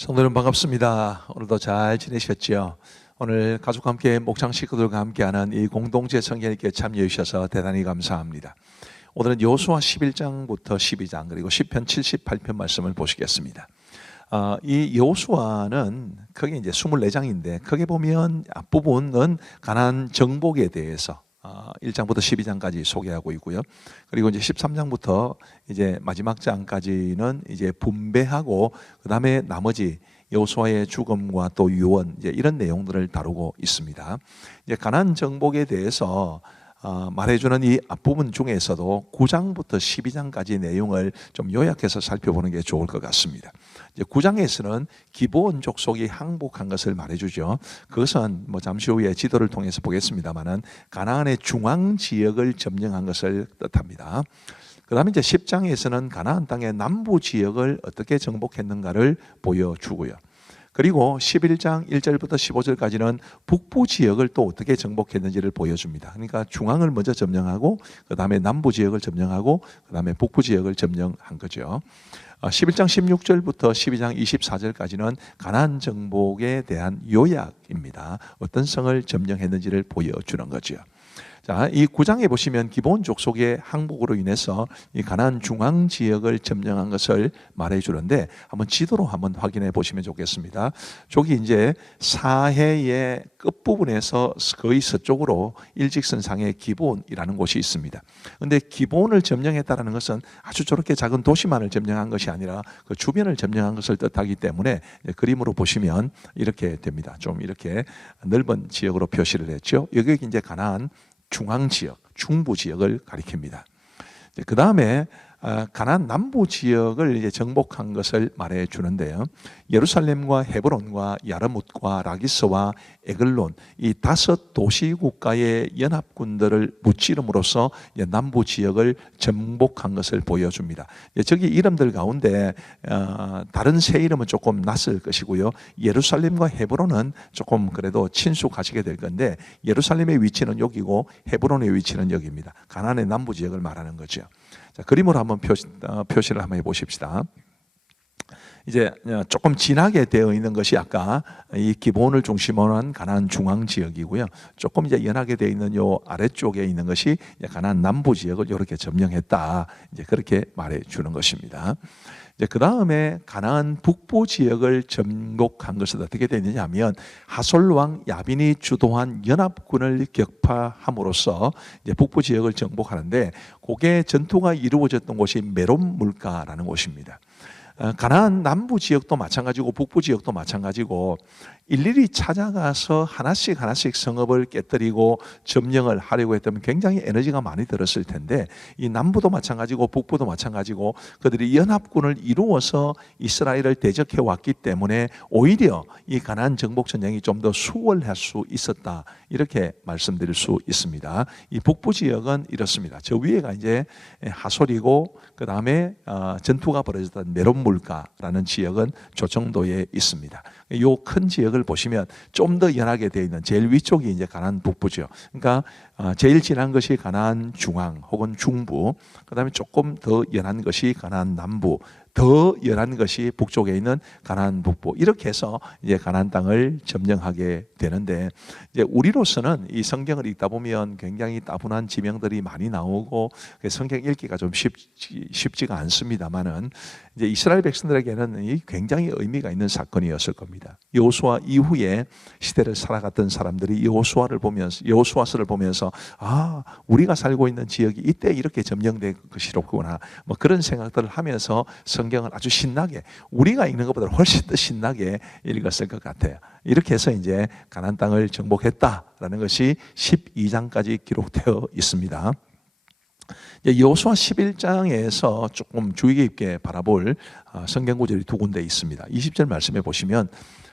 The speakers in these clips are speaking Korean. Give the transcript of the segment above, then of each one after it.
성도님 반갑습니다. 오늘도 잘 지내셨죠? 오늘 가족과 함께 목장 식구들과 함께하는 이 공동체 성경에게 참여해 주셔서 대단히 감사합니다. 오늘은 여호수아 11장부터 12장 그리고 시편 78편 말씀을 보시겠습니다. 이 여호수아는 크게 이제 24장인데 크게 보면 앞부분은 가나안 정복에 대해서 1장부터 12장까지 소개하고 있고요. 그리고 이제 13장부터 이제 마지막 장까지는 이제 분배하고 그다음에 나머지 여호수아의 죽음과 또 유언 이제 이런 내용들을 다루고 있습니다. 이제 가나안 정복에 대해서 말해주는 이 앞부분 중에서도 9장부터 12장까지 내용을 좀 요약해서 살펴보는 게 좋을 것 같습니다. 이제 9장에서는 기브온 족속이 항복한 것을 말해주죠. 그것은 뭐 잠시 후에 지도를 통해서 보겠습니다만은 가나안의 중앙 지역을 점령한 것을 뜻합니다. 그 다음에 이제 10장에서는 가나안 땅의 남부 지역을 어떻게 정복했는가를 보여주고요. 그리고 11장 1절부터 15절까지는 북부 지역을 또 어떻게 정복했는지를 보여줍니다. 그러니까 중앙을 먼저 점령하고 그 다음에 남부 지역을 점령하고 그 다음에 북부 지역을 점령한 거죠. 11장 16절부터 12장 24절까지는 가나안 정복에 대한 요약입니다. 어떤 성을 점령했는지를 보여주는 거죠. 자, 이 9장에 보시면 기브온 족속의 항복으로 인해서 이 가나안 중앙 지역을 점령한 것을 말해주는데 한번 지도로 한번 확인해 보시면 좋겠습니다. 저기 이제 사해의 끝부분에서 거의 서쪽으로 일직선상에 기브온이라는 곳이 있습니다. 그런데 기브온을 점령했다는 것은 아주 저렇게 작은 도시만을 점령한 것이 아니라 그 주변을 점령한 것을 뜻하기 때문에 그림으로 보시면 이렇게 됩니다. 좀 이렇게 넓은 지역으로 표시를 했죠. 여기 이제 가나안 중앙 지역, 중부 지역을 가리킵니다. 그 다음에 가나안 남부 지역을 이제 정복한 것을 말해 주는데요. 예루살렘과 헤브론과 야르뭇과 라기스와 에글론 이 5도시 국가의 연합군들을 무찌름으로써 남부 지역을 정복한 것을 보여줍니다. 저기 이름들 가운데 다른 세 이름은 조금 낯설 것이고요. 예루살렘과 헤브론은 조금 그래도 친숙하시게 될 건데 예루살렘의 위치는 여기고 헤브론의 위치는 여기입니다. 가나안의 남부 지역을 말하는 거죠. 자, 그림으로 한번 표시를 한번 해보십시다. 이제 조금 진하게 되어 있는 것이 아까 이 기브온을 중심으로 한 가나안 중앙 지역이고요. 조금 이제 연하게 되어 있는 요 아래쪽에 있는 것이 가나안 남부 지역을 이렇게 점령했다. 이제 그렇게 말해 주는 것입니다. 그 다음에 가나안 북부 지역을 정복한 것은 어떻게 되느냐 하면 하솔 왕 야빈이 주도한 연합군을 격파함으로써 이제 북부 지역을 정복하는데 그게 전투가 이루어졌던 곳이 메론 물가라는 곳입니다. 가나안 남부 지역도 마찬가지고 북부 지역도 마찬가지고 일일이 찾아가서 하나씩 성읍을 깨뜨리고 점령을 하려고 했다면 굉장히 에너지가 많이 들었을 텐데 이 남부도 마찬가지고 북부도 마찬가지고 그들이 연합군을 이루어서 이스라엘을 대적해 왔기 때문에 오히려 이 가나안 정복 전쟁이 좀 더 수월할 수 있었다 이렇게 말씀드릴 수 있습니다. 이 북부 지역은 이렇습니다. 저 위에가 이제 하솔이고 그 다음에 전투가 벌어졌던 메론 물가라는 지역은 저 정도에 있습니다. 이 큰 지역을 보시면 좀 더 연하게 되어 있는 제일 위쪽이 이제 가나안 북부죠. 그러니까 제일 진한 것이 가나안 중앙 혹은 중부, 그 다음에 조금 더 연한 것이 가나안 남부, 더 연한 것이 북쪽에 있는 가나안 북부 이렇게 해서 이제 가나안 땅을 점령하게 되는데 이제 우리로서는 이 성경을 읽다 보면 굉장히 따분한 지명들이 많이 나오고 성경 읽기가 좀 쉽지가 않습니다만은 이제 이스라엘 백성들에게는 이 굉장히 의미가 있는 사건이었을 겁니다. 여호수아 이후에 시대를 살아갔던 사람들이 여호수아서를 보면서 우리가 살고 있는 지역이 이때 이렇게 점령된 것이로구나 뭐 그런 생각들을 하면서 성경을 아주 신나게 우리가 읽는 것보다 훨씬 더 신나게 읽었을 것 같아요. 이렇게 해서 이제 가나안 땅을 정복했다라는 것이 12장까지 기록되어 있습니다. 여호수아 11장에서 조금 주의 깊게 바라볼 성경 구절이 두 군데 있습니다. 20절 말씀해 보시면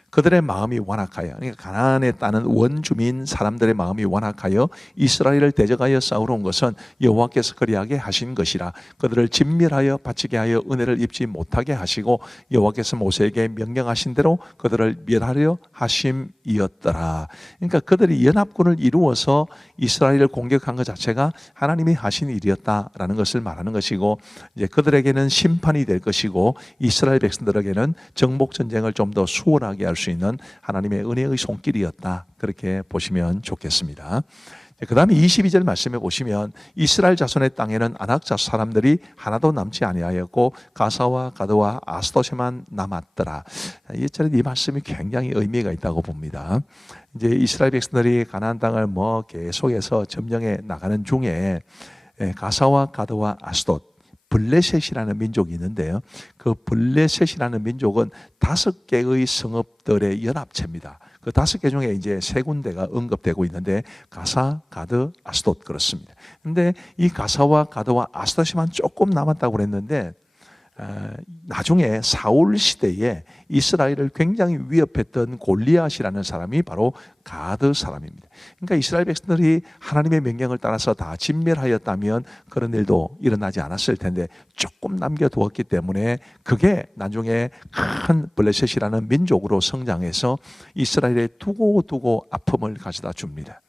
그들의 마음이 완악하여, 그러니까 가나안에 따는 원주민 사람들의 마음이 완악하여 이스라엘을 대적하여 싸우러 온 것은 여호와께서 그리하게 하신 것이라. 그들을 진멸하여 바치게 하여 은혜를 입지 못하게 하시고 여호와께서 모세에게 명령하신 대로 그들을 멸하려 하심이었더라. 그러니까 그들이 연합군을 이루어서 이스라엘을 공격한 것 자체가 하나님이 하신 일이었다라는 것을 말하는 것이고, 이제 그들에게는 심판이 될 것이고 이스라엘 백성들에게는 정복 전쟁을 좀 더 수월하게 할 수 있는 하나님의 은혜의 손길이었다, 그렇게 보시면 좋겠습니다. 그 다음에 22절 말씀에 보시면 이스라엘 자손의 땅에는 아낙 사람들이 하나도 남지 아니하였고 가사와 가드와 아스도세만 남았더라. 이 말씀이 굉장히 의미가 있다고 봅니다. 이제 이스라엘 백성들이 가나안 땅을 계속해서 점령해 나가는 중에 가사와 가드와 아스돗, 블레셋이라는 민족이 있는데요. 그 블레셋이라는 민족은 5개의 성읍들의 연합체입니다. 그 5개 중에 이제 3군데가 언급되고 있는데 가사, 가드, 아스돗 그렇습니다. 근데 이 가사와 가드와 아스돗이만 조금 남았다고 그랬는데 나중에 사울 시대에 이스라엘을 굉장히 위협했던 골리앗이라는 사람이 바로 가드 사람입니다. 그러니까 이스라엘 백성들이 하나님의 명령을 따라서 다 진멸하였다면 그런 일도 일어나지 않았을 텐데 조금 남겨두었기 때문에 그게 나중에 큰 블레셋이라는 민족으로 성장해서 이스라엘에 두고두고 아픔을 가져다 줍니다.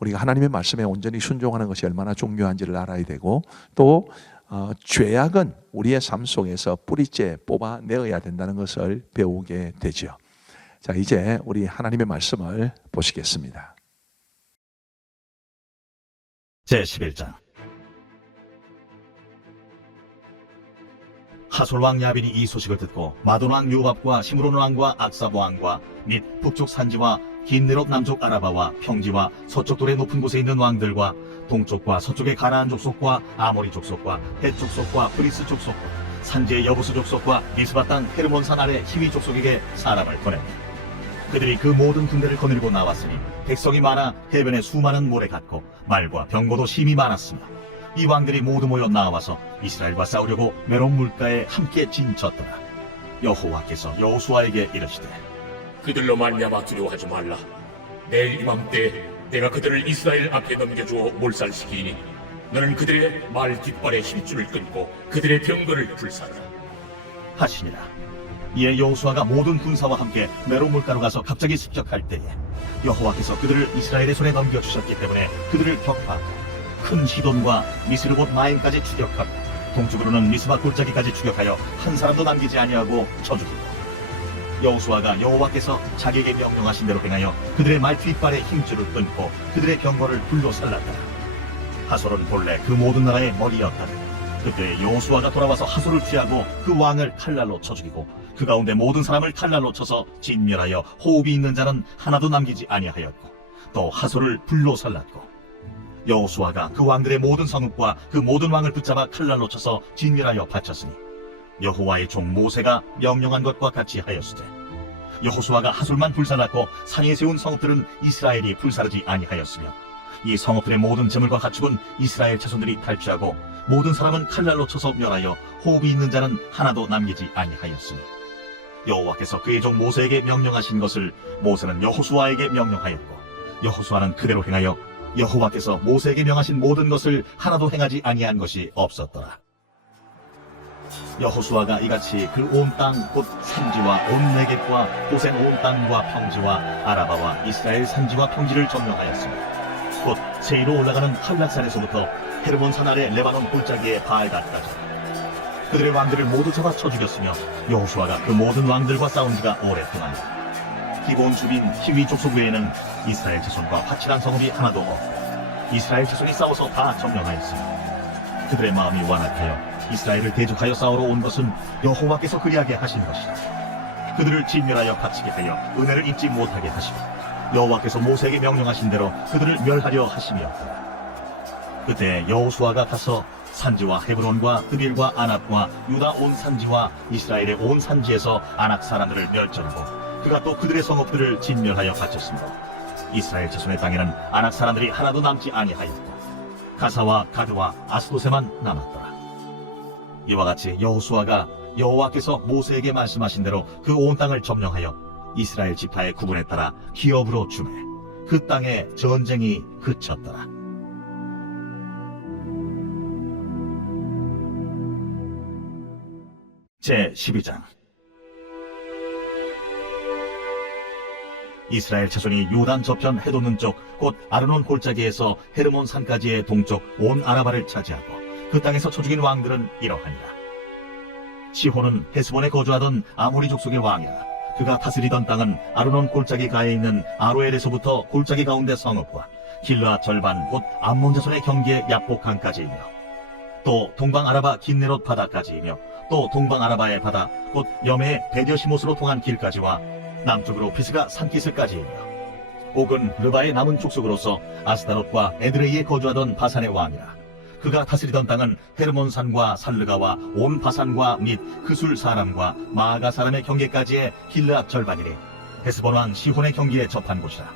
우리가 하나님의 말씀에 온전히 순종하는 것이 얼마나 중요한지를 알아야 되고, 또 죄악은 우리의 삶 속에서 뿌리째 뽑아내어야 된다는 것을 배우게 되죠. 자, 이제 우리 하나님의 말씀을 보시겠습니다. 제11장. 하솔 왕 야빈이 이 소식을 듣고 마돈 왕 요밥과 시므론 왕과 악사보 왕과 및 북쪽 산지와 긴네롯 남쪽 아라바와 평지와 서쪽 돌의 높은 곳에 있는 왕들과 동쪽과 서쪽의 가나안 족속과 아모리 족속과 헷 족속과 브리스 족속과 산지의 여부스 족속과 미스바 땅 헤르몬산 아래 히위 족속에게 사람을 보냈다. 그들이 그 모든 군대를 거느리고 나왔으니 백성이 많아 해변에 수많은 모래 같고 말과 병거도 심히 많았으며 이 왕들이 모두 모여 나와서 이스라엘과 싸우려고 메론 물가에 함께 진쳤더라. 여호와께서 여호수아에게 이르시되 그들로 말미암아 두려워하지 말라. 내일 이맘때 내가 그들을 이스라엘 앞에 넘겨주어 몰살시키니 너는 그들의 말 뒷발의 힘줄을 끊고 그들의 병거를 불사르라 하시니라. 이에 여호수아가 모든 군사와 함께 메론 물가로 가서 갑자기 습격할 때에 여호와께서 그들을 이스라엘의 손에 넘겨주셨기 때문에 그들을 격파하고 큰 시돈과 미스르봇 마임까지 추격하고 동쪽으로는 미스바 골짜기까지 추격하여 한 사람도 남기지 아니하고 쳐 죽이고, 여호수아가 여호와께서 자기에게 명령하신 대로 행하여 그들의 말 뒷발의 힘줄을 끊고 그들의 병거를 불로 살랐더라. 하솔은 본래 그 모든 나라의 머리였다. 그때 여호수아가 돌아와서 하솔을 취하고 그 왕을 칼날로 쳐 죽이고 그 가운데 모든 사람을 칼날로 쳐서 진멸하여 호흡이 있는 자는 하나도 남기지 아니하였고 또 하솔을 불로 살랐고, 여호수아가 그 왕들의 모든 성읍과 그 모든 왕을 붙잡아 칼날로 쳐서 진멸하여 바쳤으니 여호와의 종 모세가 명령한 것과 같이 하였으되, 여호수아가 하솔만 불살랐고 산에 세운 성읍들은 이스라엘이 불사르지 아니하였으며 이 성읍들의 모든 재물과 가축은 이스라엘 자손들이 탈취하고 모든 사람은 칼날로 쳐서 멸하여 호흡이 있는 자는 하나도 남기지 아니하였으니 여호와께서 그의 종 모세에게 명령하신 것을 모세는 여호수아에게 명령하였고 여호수아는 그대로 행하여 여호와께서 모세에게 명하신 모든 것을 하나도 행하지 아니한 것이 없었더라. 여호수아가 이같이 그 온 땅 곧 산지와 온 네겝과 고센 온 땅과 평지와 아라바와 이스라엘 산지와 평지를 점령하였으며 곧 세이로 올라가는 할락산에서부터 헤르몬산 아래 레바논 골짜기의 바알갓까지 그들의 왕들을 모두 잡아 쳐 죽였으며 여호수아가 그 모든 왕들과 싸운 지가 오랫동안이다. 기본 주민 히위 족속 외에는 이스라엘 자손과 화칠한 성읍이 하나도 없고 이스라엘 자손이 싸워서 다 점령하였으며 그들의 마음이 완악하여 이스라엘을 대적하여 싸우러 온 것은 여호와께서 그리하게 하신 것이다. 그들을 진멸하여 갇히게 하여 은혜를 입지 못하게 하시고 여호와께서 모세에게 명령하신 대로 그들을 멸하려 하심이었다. 그때 여호수아가 가서 산지와 헤브론과 드빌과 아납과 유다 온 산지와 이스라엘의 온 산지에서 아낙 사람들을 멸절하고 그가 또 그들의 성읍들을 진멸하여 바쳤습니다. 이스라엘 자손의 땅에는 아낙 사람들이 하나도 남지 아니하였고 가사와 가드와 아스도세만 남았더라. 이와 같이 여호수아가 여호와께서 모세에게 말씀하신 대로 그 온 땅을 점령하여 이스라엘 지파의 구분에 따라 기업으로 주매 그 땅에 전쟁이 그쳤더라. 제 12장. 이스라엘 자손이 요단 저편 해돋는 쪽 곧 아르논 골짜기에서 헤르몬 산까지의 동쪽 온 아라바를 차지하고 그 땅에서 쳐 죽인 왕들은 이러하니라. 시혼은 헤스본에 거주하던 아모리 족속의 왕이라. 그가 다스리던 땅은 아르논 골짜기 가에 있는 아로엘에서부터 골짜기 가운데 성읍과 길르앗 절반 곧 암몬 자손의 경계의 야복 강까지이며 또 동방 아라바 긴네롯 바다까지이며 또 동방 아라바의 바다 곧 여매의 베디어시못으로 통한 길까지와 남쪽으로 피스가 산기슭까지이며 옥은 르바의 남은 족속으로서 아스다롯과 에드레이에 거주하던 바산의 왕이라. 그가 다스리던 땅은 헤르몬산과 살르가와 온 바산과 및 그술 사람과 마아가 사람의 경계까지의 길르앗 절반이니 헤스본 왕 시혼의 경계에 접한 곳이라.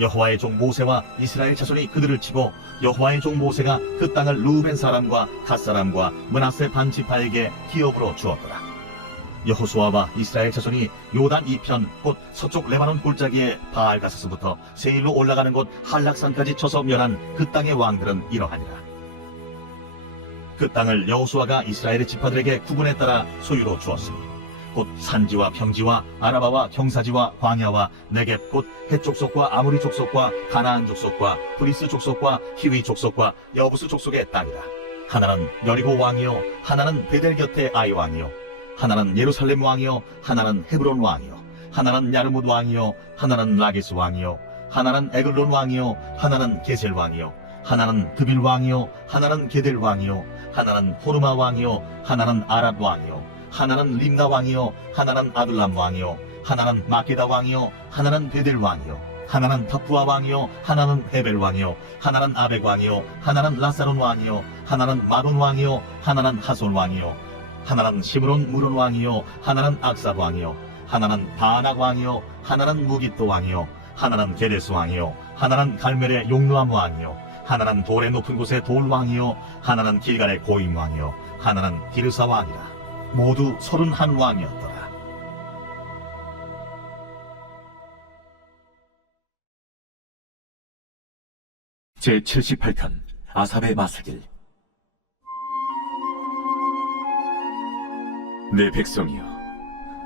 여호와의 종 모세와 이스라엘 자손이 그들을 치고 여호와의 종 모세가 그 땅을 루벤 사람과 갓 사람과 므낫세 반 지파에게 기업으로 주었더라. 여호수아와 이스라엘 자손이 요단 이편 곧 서쪽 레바논 골짜기의 바알가스스부터 세일로 올라가는 곳 한락산까지 쳐서 멸한 그 땅의 왕들은 이러하니라. 그 땅을 여호수아가 이스라엘의 지파들에게 구분에 따라 소유로 주었으니 곧 산지와 평지와 아라바와 경사지와 광야와 네겝 곧 헷 족속과 아무리 족속과 가나안 족속과 브리스 족속과 히위 족속과 여부스 족속의 땅이라. 하나는 여리고 왕이요 하나는 베델 곁의 아이 왕이요 하나는 예루살렘 왕이요 하나는 헤브론 왕이요 하나는 야르뭇 왕이요 하나는 라게스 왕이요 하나는 에글론 왕이요 하나는 게셀 왕이요 하나는 드빌 왕이요 하나는 게델 왕이요 하나는 호르마 왕이요 하나는 아랏 왕이요 하나는 림나 왕이요 하나는 아둘람 왕이요 하나는 마게다 왕이요 하나는 베델 왕이요 하나는 타푸아 왕이요 하나는 헤벨 왕이요 하나는 아벡 왕이요 하나는 라사론 왕이요 하나는 마돈 왕이요 하나는 하솔 왕이요 하나는 시므론 무론 왕이요 하나는 악삽 왕이요 하나는 바낙 왕이요 하나는 무깃도 왕이요 하나는 게데스 왕이요 하나는 갈멜의 용루암 왕이요 하나는 돌의 높은 곳의 돌 왕이요 하나는 길갈의 고임 왕이요 하나는 디르사 왕이라. 모두 31 왕이었더라. 제 78편 아삽의 마스길. 내 백성이여,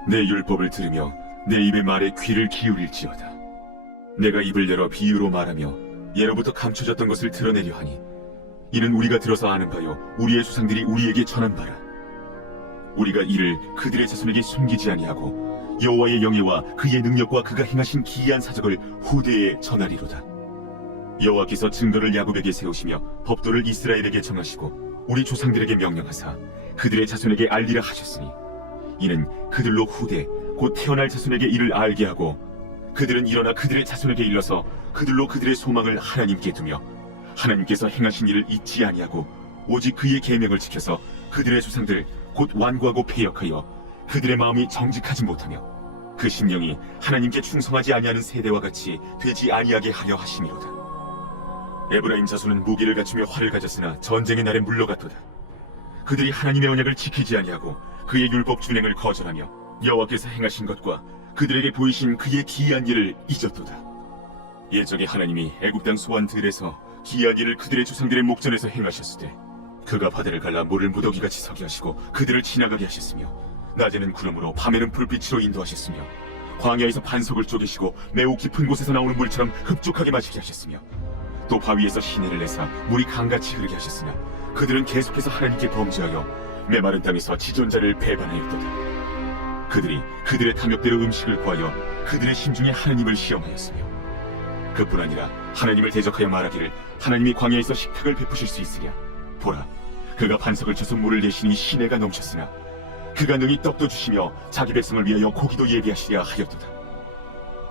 내 율법을 들으며 내 입의 말에 귀를 기울일지어다. 내가 입을 열어 비유로 말하며 예로부터 감춰졌던 것을 드러내려 하니 이는 우리가 들어서 아는 바요 우리의 조상들이 우리에게 전한 바라. 우리가 이를 그들의 자손에게 숨기지 아니하고 여호와의 영예와 그의 능력과 그가 행하신 기이한 사적을 후대에 전하리로다. 여호와께서 증거를 야곱에게 세우시며 법도를 이스라엘에게 정하시고 우리 조상들에게 명령하사 그들의 자손에게 알리라 하셨으니 이는 그들로 후대 곧 태어날 자손에게 이를 알게 하고 그들은 일어나 그들의 자손에게 일러서 그들로 그들의 소망을 하나님께 두며 하나님께서 행하신 일을 잊지 아니하고 오직 그의 계명을 지켜서 그들의 조상들 곧 완고하고 패역하여 그들의 마음이 정직하지 못하며 그 심령이 하나님께 충성하지 아니하는 세대와 같이 되지 아니하게 하려 하심이로다. 에브라임 자손은 무기를 갖추며 활을 가졌으나 전쟁의 날에 물러갔도다. 그들이 하나님의 언약을 지키지 아니하고 그의 율법 준행을 거절하며 여호와께서 행하신 것과 그들에게 보이신 그의 기이한 일을 잊었도다. 예적에 하나님이 애굽 땅 소환 들에서 기이한 일을 그들의 조상들의 목전에서 행하셨으되 그가 바다를 갈라 물을 무더기같이 서게 하시고 그들을 지나가게 하셨으며 낮에는 구름으로 밤에는 불빛으로 인도하셨으며 광야에서 반석을 쪼개시고 매우 깊은 곳에서 나오는 물처럼 흡족하게 마시게 하셨으며 또 바위에서 시내를 내사 물이 강같이 흐르게 하셨으나 그들은 계속해서 하나님께 범죄하여 메마른 땅에서 지존자를 배반하였도다. 그들이 그들의 탐욕대로 음식을 구하여 그들의 심중에 하나님을 시험하였으며 그뿐 아니라 하나님을 대적하여 말하기를 하나님이 광야에서 식탁을 베푸실 수 있으랴. 보라, 그가 반석을 쳐서 물을 내시니 시내가 넘쳤으나 그가 능히 떡도 주시며 자기 백성을 위하여 고기도 예비하시랴 하였도다.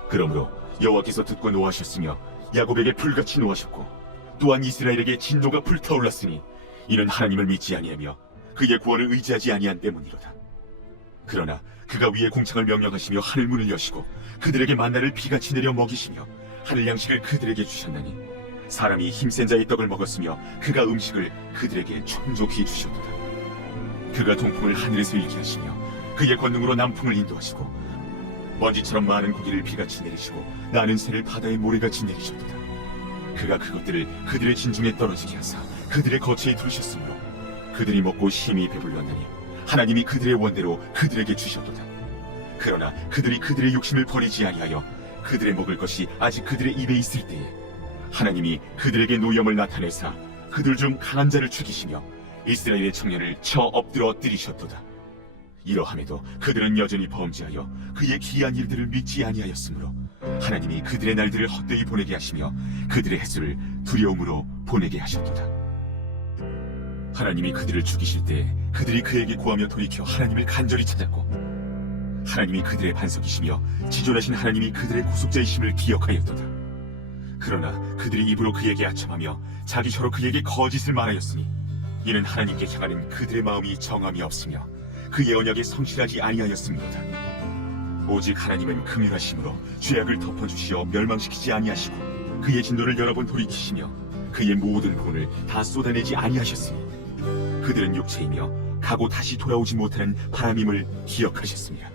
그러므로 여호와께서 듣고 노하셨으며 야곱에게 불같이 노하셨고 또한 이스라엘에게 진노가 불타올랐으니 이는 하나님을 믿지 아니하며 그의 구원을 의지하지 아니한 때문이로다. 그러나 그가 위에 공창을 명령하시며 하늘 문을 여시고 그들에게 만나를 비같이 내려 먹이시며 하늘 양식을 그들에게 주셨나니 사람이 힘센 자의 떡을 먹었으며 그가 음식을 그들에게充足히 주셨도다. 그가 동풍을 하늘에서 일게 하시며 그의 권능으로 남풍을 인도하시고 먼지처럼 많은 고기를 비같이 내리시고 나는 새를 바다의 모래같이 내리셨도다. 그가 그것들을 그들의 진중에 떨어지게 하사 그들의 거처에 두르셨으므로 그들이 먹고 심히 배불렀느니 하나님이 그들의 원대로 그들에게 주셨도다. 그러나 그들이 그들의 욕심을 버리지 아니하여 그들의 먹을 것이 아직 그들의 입에 있을 때에 하나님이 그들에게 노염을 나타내사 그들 중 강한 자를 죽이시며 이스라엘의 청년을 쳐 엎드려 때리셨도다. 이러함에도 그들은 여전히 범죄하여 그의 기이한 일들을 믿지 아니하였으므로 하나님이 그들의 날들을 헛되이 보내게 하시며 그들의 횟수를 두려움으로 보내게 하셨도다. 하나님이 그들을 죽이실 때 그들이 그에게 구하며 돌이켜 하나님을 간절히 찾았고 하나님이 그들의 반석이시며 지존하신 하나님이 그들의 구속자이심을 기억하였도다. 그러나 그들이 입으로 그에게 아첨하며 자기 혀로 그에게 거짓을 말하였으니 이는 하나님께 향하는 그들의 마음이 정함이 없으며 그의 언약에 성실하지 아니하였음이로다. 오직 하나님은 긍휼하심으로 죄악을 덮어주시어 멸망시키지 아니하시고 그의 진노를 여러 번 돌이키시며 그의 모든 본을 다 쏟아내지 아니하셨으니 그들은 육체이며 가고 다시 돌아오지 못하는 바람임을 기억하셨습니다.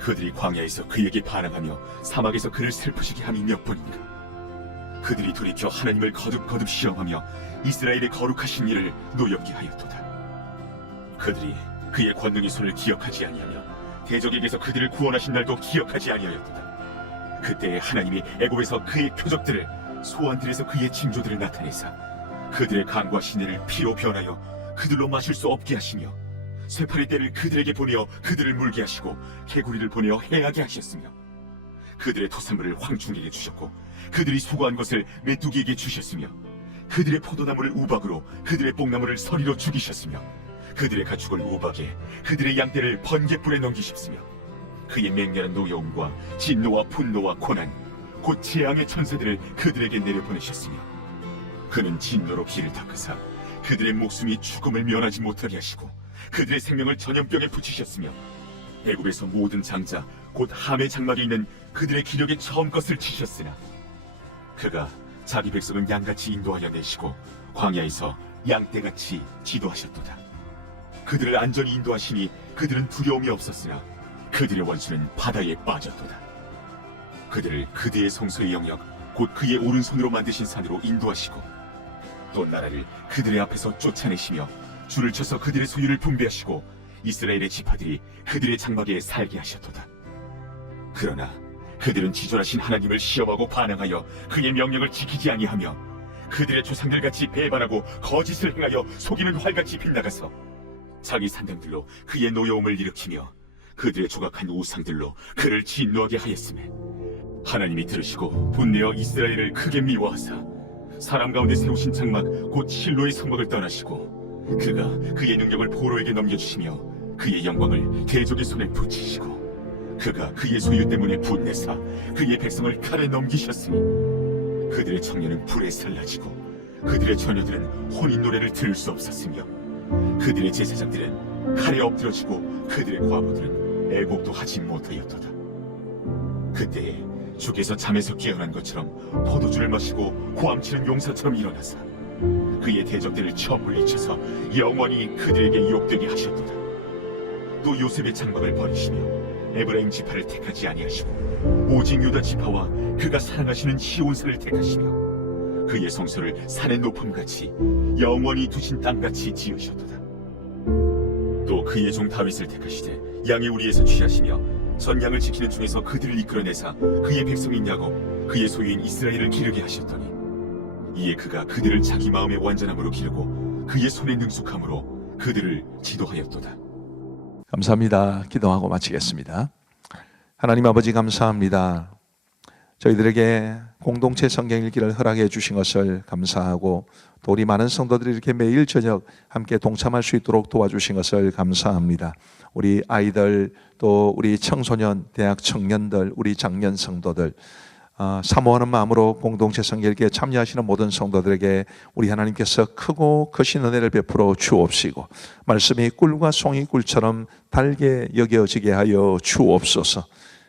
그들이 광야에서 그에게 반항하며 사막에서 그를 슬프시게 함이 몇 번인가. 그들이 돌이켜 하나님을 거듭거듭 시험하며 이스라엘의 거룩하신 일을 노엽게 하였도다. 그들이 그의 권능의 손을 기억하지 아니하며 대적에게서 그들을 구원하신 날도 기억하지 아니하였도다. 그때 하나님이 애굽에서 그의 표적들을 소환들에서 그의 징조들을 나타내사 그들의 강과 시내를 피로 변하여 그들로 마실 수 없게 하시며 쇠파리 떼를 그들에게 보내어 그들을 물게 하시고 개구리를 보내어 해하게 하셨으며 그들의 토산물을 황충에게 주셨고 그들이 수고한 것을 메뚜기에게 주셨으며 그들의 포도나무를 우박으로 그들의 뽕나무를 서리로 죽이셨으며 그들의 가축을 우박에 그들의 양떼를 번갯불에 넘기셨으며 그의 맹렬한 노여움과 진노와 분노와 고난 곧 재앙의 천사들을 그들에게 내려보내셨으며 그는 진노로 길을 닦으사 그들의 목숨이 죽음을 면하지 못하게 하시고 그들의 생명을 전염병에 붙이셨으며 애굽에서 모든 장자 곧 함의 장막에 있는 그들의 기력에 처음 것을 치셨으나 그가 자기 백성은 양같이 인도하여 내시고 광야에서 양떼같이 지도하셨도다. 그들을 안전히 인도하시니 그들은 두려움이 없었으나 그들의 원수는 바다에 빠졌도다. 그들을 그대의 성소의 영역 곧 그의 오른손으로 만드신 산으로 인도하시고 또 나라를 그들의 앞에서 쫓아내시며 줄을 쳐서 그들의 소유를 분배하시고 이스라엘의 지파들이 그들의 장막에 살게 하셨도다. 그러나 그들은 지존하신 하나님을 시험하고 반항하여 그의 명령을 지키지 아니하며 그들의 조상들같이 배반하고 거짓을 행하여 속이는 활같이 빗나가서 자기 산당들로 그의 노여움을 일으키며 그들의 조각한 우상들로 그를 진노하게 하였으며 하나님이 들으시고 분내어 이스라엘을 크게 미워하사 사람 가운데 세우신 장막 곧 실로의 성막을 떠나시고 그가 그의 능력을 포로에게 넘겨주시며 그의 영광을 대적의 손에 붙이시고 그가 그의 소유 때문에 분내사 그의 백성을 칼에 넘기셨으니 그들의 청년은 불에 살라지고 그들의 처녀들은 혼인 노래를 들을 수 없었으며 그들의 제사장들은 칼에 엎드러지고 그들의 과부들은 애곡도 하지 못하였도다. 그때에 주께서 잠에서 깨어난 것처럼 포도주를 마시고 고함치는 용사처럼 일어나사 그의 대적들을 쳐 물리쳐서 영원히 그들에게 욕되게 하셨도다. 또 요셉의 장막을 버리시며 에브라임 지파를 택하지 아니하시고 오직 유다 지파와 그가 사랑하시는 시온산을 택하시며 그의 성소를 산의 높음같이 영원히 두신 땅같이 지으셨도다. 또 그의 종 다윗을 택하시되 양의 우리에서 취하시며 전양을 지키는 중에서 그들을 이끌어내사 그의 백성인 야곱 그의 소유인 이스라엘을 기르게 하셨더니 이에 그가 그들을 자기 마음의 완전함으로 기르고 그의 손의 능숙함으로 그들을 지도하였도다. 감사합니다. 기도하고 마치겠습니다. 하나님 아버지 감사합니다. 저희들에게 공동체 성경 읽기를 허락해 주신 것을 감사하고 또 우리 많은 성도들이 이렇게 매일 저녁 함께 동참할 수 있도록 도와주신 것을 감사합니다. 우리 아이들 또 우리 청소년, 대학 청년들, 우리 장년 성도들 사모하는 마음으로 공동체 성경 읽기에 참여하시는 모든 성도들에게 우리 하나님께서 크고 크신 은혜를 베풀어 주옵시고 말씀이 꿀과 송이 꿀처럼 달게 여겨지게 하여 주옵소서.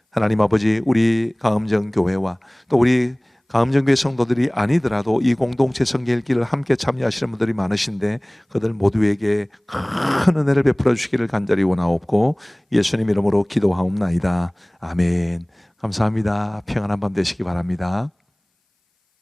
하나님 아버지 우리 가음정 교회와 또 우리 가음정교회 성도들이 아니더라도 이 공동체 성경 읽기를 함께 참여하시는 분들이 많으신데 그들 모두에게 큰 은혜를 베풀어 주시기를 간절히 원하옵고 예수님 이름으로 기도하옵나이다. 아멘. 감사합니다. 평안한 밤 되시기 바랍니다.